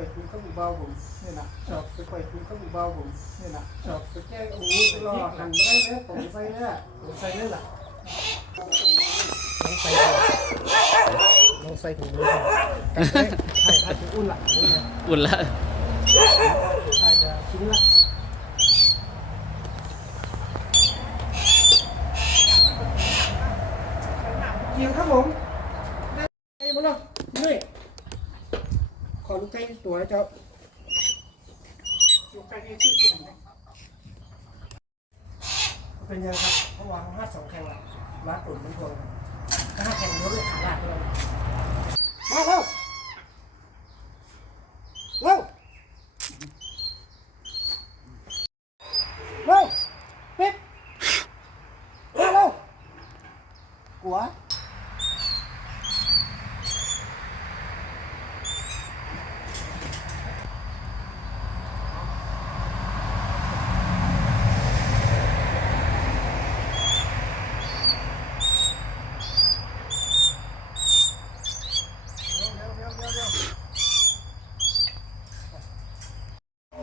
ล่อยคุณข้างเบาผมนี่นะชอบไปปล่อยคุณข้างเบาผมนี่นะชอบไปแกล้งโอ้ยรอหันไม่ได้เลยผมใส่เนี่ยผมใส่เนี่ยแหละลองใส่ลองใส่ถุงมือก่อนใช่ใช่ถุงอุ่นหลังนี่นะอุ่นละใช่จะชิ้นละยิวครับผมได้ไอ้บ้างเนาะนี่ข อลูกไก่ตัวนะเจ้าลูกไก่นี่ชื่อจริงไหมเป็นยังครับเพราะว่าเขาห้าสองแข่งละร้านตุ่นมันทวงครับถ้าห้าแข่งเยอะเลยขาดลาดเลยมาเร็วเร็วเร็วปิดเร็วเร็วกลัว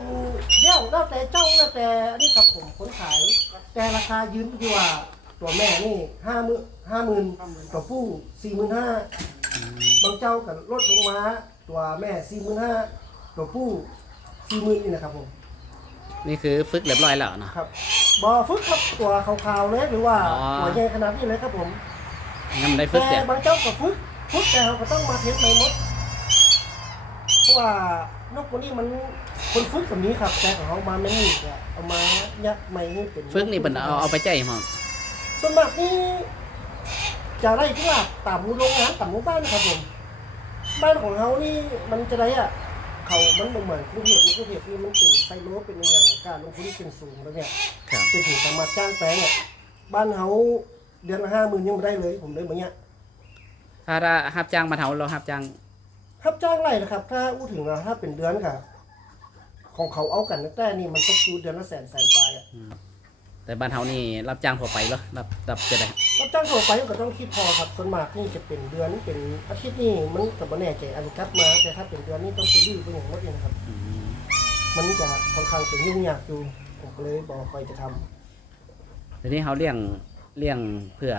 อืมเดี๋ยว แล้วแต่เจ้าแล้วแต่อันนี้ครับผมคนขาย แต่ราคายืนที่ว่าตัวแม่นี่ห้าหมื่นห้าหมื่นตัวผู้สี่หมื่นห้าบางเจ้ากับลดลงมาตัวแม่สี่หมื่นห้าตัวผู้สี่หมื่นนี่นะครับผมนี่คือฝึกเรียบร้อยแล้วเนาะครับบอฟึกครับตัวขาวๆเลยหรือว่าอ๋อตัวใหญ่ขนาดนี้เลยครับผมงั้นมันได้ฝึกแต่เดี๋ยวบางเจ้าก็ฟึกฟึกแต่เราก็ต้องมาเทสใหม่หมดเพราะว่านกตัวนี้มัน คนฟึกแบบนี้ครับ แต่ของเขามาไม่นี่ก็เอามายัดใหม่ให้เป็นฝึกนี่เป็นเอาเอาไปใจหมอส่วนมากนี่จะได้ที่ว่าตามโรงงานตามหมู่บ้านนะครับผมบ้านของเขานี่มันจะได้อะเขามันบ่เหมือนกรุงเทพกรุงเทพนี่มันเป็นไซโลเป็นอหย่างการลงทุนเป็นสูงแล้วเนี่ยครับเป็นถึงสามารถจ้างแปลงเนี่ยบ้านเขาเดือนละห้าหมื่นยังไม่ได้เลย ผมเลยแบบเนี้ยถ้าถ้ารับจ้างมาเท่าเรารับจ้างครับจ้างไรนะครับ ถ้าอู้ถึงอะถ้าเป็นเดือนค่ะ ของเขาเอากันตั้งแต่นี่มันตกอยู่เดือนละแสนแสนปลายอะแต่บ้านเฮานี่รับจ้างทั่วไปเหรอรับรับจะได้รับจ้างทั่วไปก็ต้องคิดพอครับส่วนมากนี่จะเป็นเดือนเป็นอาทิตย์นี่มันกับแน่ใจอันกลับมา แต่ถ้าเป็นเดือนนี่ต้องไปรีบไปอย่างรถเองนะครับ อืมมันจะค่อนข้างเป็นยุ่งยากอยู่ผมก็เลยบอกคอยจะทำทีนี้เขาเลี้ยงเลี้ยงเพื่อ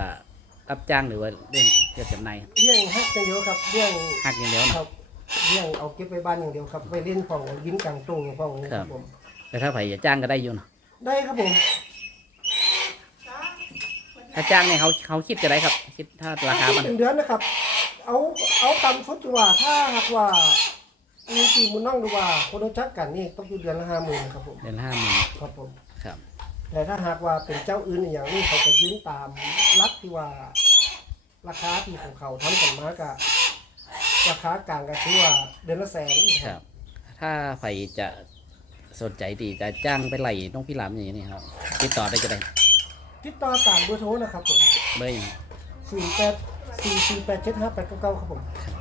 รับจ้างหรือว่าเลี้ยงเพื่อจำหน่ายเรื่องฮักอย่างเดียวครับเรื่อง หักอย่างเดียวคเนาะรับ เรื่องเอาเก็บไว้บ้านอย่างเดียวครับไปเล่นของยิ้มกลางตรงของคครัรับบผมแต่ถ้าใครจะจ้างก็ได้อยู่เนาะได้ครับผมถ้าจ้างเนี่ยเขาเขาคิดจะได้ครับ คิดถ้าราคามันเป็นเดือนนะครับ เอาเอาตามฟุตดีกว่าถ้าหากว่ามีกี่มุนน้องดูว่า คนรู้จักกันนี่ต้องอยู่เดือนละห้าหมื่นครับผมเดือนละห้าหมื่นครับผมครับ แต่ถ้าหากว่าเป็นเจ้าอื่นอย่างนี้เขาจะยืนตามรักที่ว่า ราคาที่ของเขาทำกันมากับ ราคากลางก็คือว่าเดือนละแสนนะคครัรับบถ้าใครจะสนใจดีจะจ้างไปไล่น้องพี่หลามอย่างนี้ครับ ติดต่อได้จะได้ติดต่อตามเบอร์โทรนะครับผมเบอร์อย่างศูนย์แปดสี่สี่แปดเจ็ดห้าแปดเก้าเก้าครับผมครับ